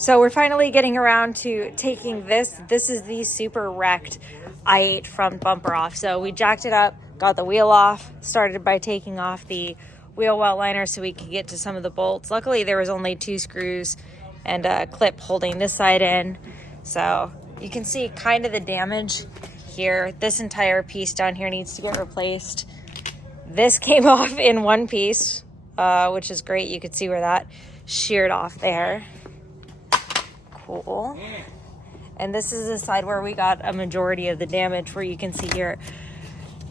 So we're finally getting around to taking this. This is the super wrecked i8 front bumper off. So we jacked it up, got the wheel off, started by taking off the wheel well liner so we could get to some of the bolts. Luckily there was only 2 screws and a clip holding this side in. So you can see kind of the damage here. This entire piece down here needs to get replaced. This came off in one piece, which is great. You could see where that sheared off there. Cool. And this is the side where we got a majority of the damage, where you can see here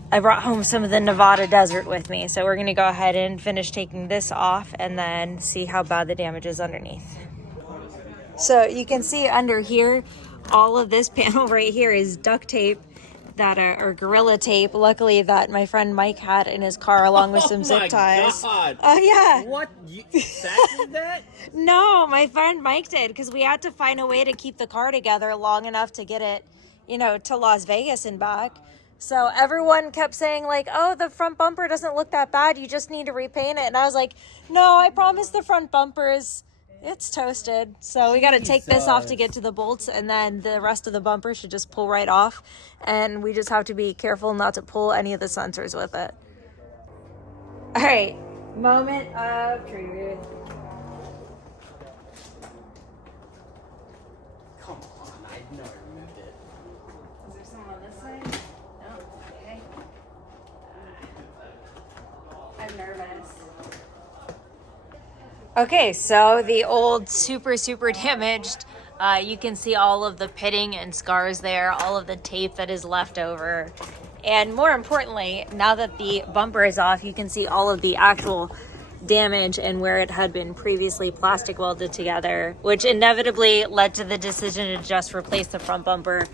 I brought home some of the Nevada desert with me. So we're going to go ahead and finish taking this off and then see how bad the damage is underneath. So you can see under here, all of this panel right here is duct tape that or Gorilla tape, luckily, that my friend Mike had in his car along with some zip ties. Oh yeah. What? That did that? No, my friend Mike did, because we had to find a way to keep the car together long enough to get it, you know, to Las Vegas and back. So everyone kept saying like, oh, the front bumper doesn't look that bad, you just need to repaint it. And I was like, no, I promise the front bumper is, it's toasted. So we got to take this off to get to the bolts, and then the rest of the bumper should just pull right off. And we just have to be careful not to pull any of the sensors with it. All right, moment of truth. Come on, I know I removed it. Is there some on this side? No, okay. I'm nervous. Okay, so the old super damaged, you can see all of the pitting and scars there, all of the tape that is left over. And more importantly, now that the bumper is off, you can see all of the actual damage and where it had been previously plastic welded together, which inevitably led to the decision to just replace the front bumper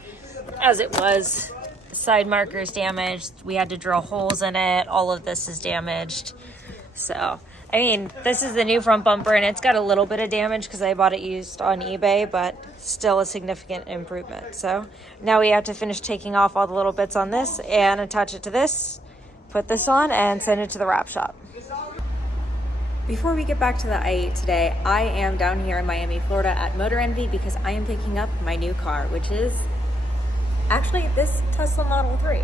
as it was. Side markers damaged, we had to drill holes in it, all of this is damaged. So I mean, this is the new front bumper, and it's got a little bit of damage because I bought it used on eBay, but still a significant improvement. So now we have to finish taking off all the little bits on this and attach it to this, put this on, and send it to the wrap shop. Before we get back to the i8 today, I am down here in Miami, Florida at MotorEnvy because I am picking up my new car, which is actually this Tesla Model 3.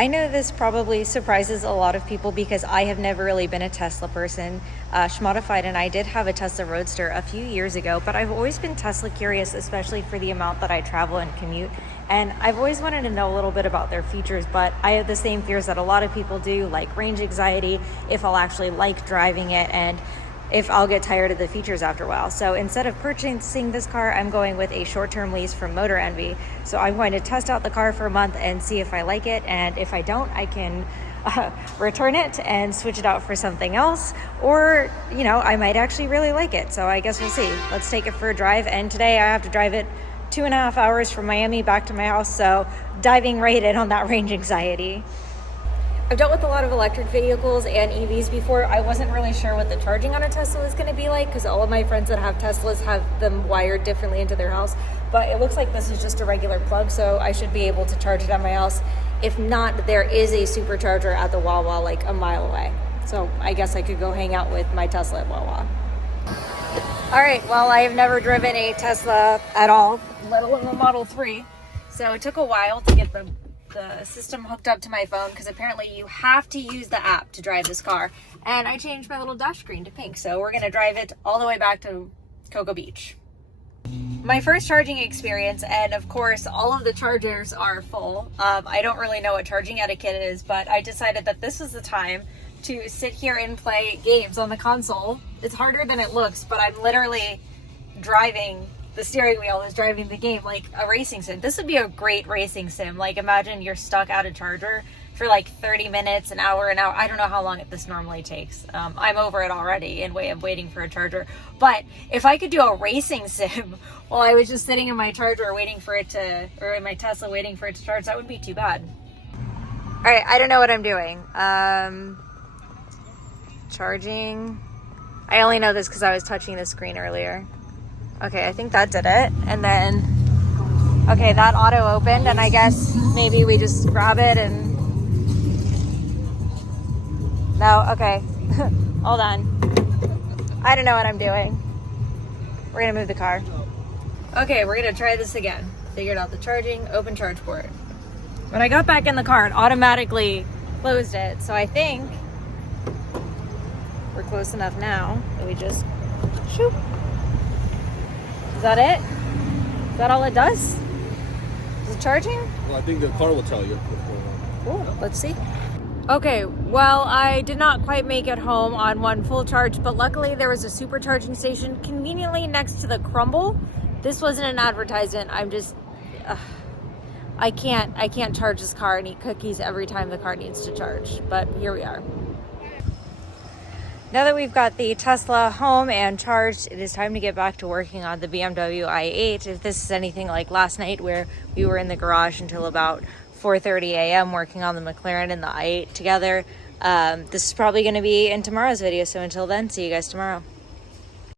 I know this probably surprises a lot of people because I have never really been a Tesla person. Schmodified and I did have a Tesla Roadster a few years ago, but I've always been Tesla curious, especially for the amount that I travel and commute. And I've always wanted to know a little bit about their features, but I have the same fears that a lot of people do, like range anxiety, if I'll actually like driving it, and if I'll get tired of the features after a while. So instead of purchasing this car, I'm going with a short-term lease from MotorEnvy. So I'm going to test out the car for a month and see if I like it. And if I don't, I can return it and switch it out for something else. Or, you know, I might actually really like it. So I guess we'll see. Let's take it for a drive. And today I have to drive it 2.5 hours from Miami back to my house. So diving right in on that range anxiety. I've dealt with a lot of electric vehicles and EVs before. I wasn't really sure what the charging on a Tesla was going to be like because all of my friends that have Teslas have them wired differently into their house. But it looks like this is just a regular plug, so I should be able to charge it at my house. If not, there is a supercharger at the Wawa like a mile away. So I guess I could go hang out with my Tesla at Wawa. All right, well, I have never driven a Tesla at all, let alone a Model 3. So it took a while to get the system hooked up to my phone because apparently you have to use the app to drive this car. And I changed my little dash screen to pink, so we're gonna drive it all the way back to Cocoa Beach. My first charging experience, and of course all of the chargers are full. I don't really know what charging etiquette is, but I decided that this was the time to sit here and play games on the console. It's harder than it looks, but I'm literally driving. The steering wheel is driving the game like a racing sim. This would be a great racing sim. Like imagine you're stuck at a charger for like 30 minutes, an hour. I don't know how long this normally takes. I'm over it already in way of waiting for a charger. But if I could do a racing sim while I was just sitting in my charger waiting for it to, or in my Tesla waiting for it to charge, that wouldn't be too bad. All right, I don't know what I'm doing. Charging. I only know this because I was touching the screen earlier. Okay, I think that did it. And then, okay, that auto opened, and I guess maybe we just grab it and... No, okay. Hold on. I don't know what I'm doing. We're gonna move the car. Okay, we're gonna try this again. Figured out the charging, open charge port. When I got back in the car, it automatically closed it. So I think we're close enough now that we just shoot. Is that it? Is that all it does? Is it charging? Well, I think the car will tell you. Cool, let's see. Okay, well, I did not quite make it home on one full charge, but luckily there was a supercharging station conveniently next to the Crumble. This wasn't an advertisement. I'm just, I can't charge this car and eat cookies every time the car needs to charge, but here we are. Now that we've got the Tesla home and charged, it is time to get back to working on the BMW i8. If this is anything like last night where we were in the garage until about 4:30 a.m. working on the McLaren and the i8 together, this is probably going to be in tomorrow's video. So until then, see you guys tomorrow.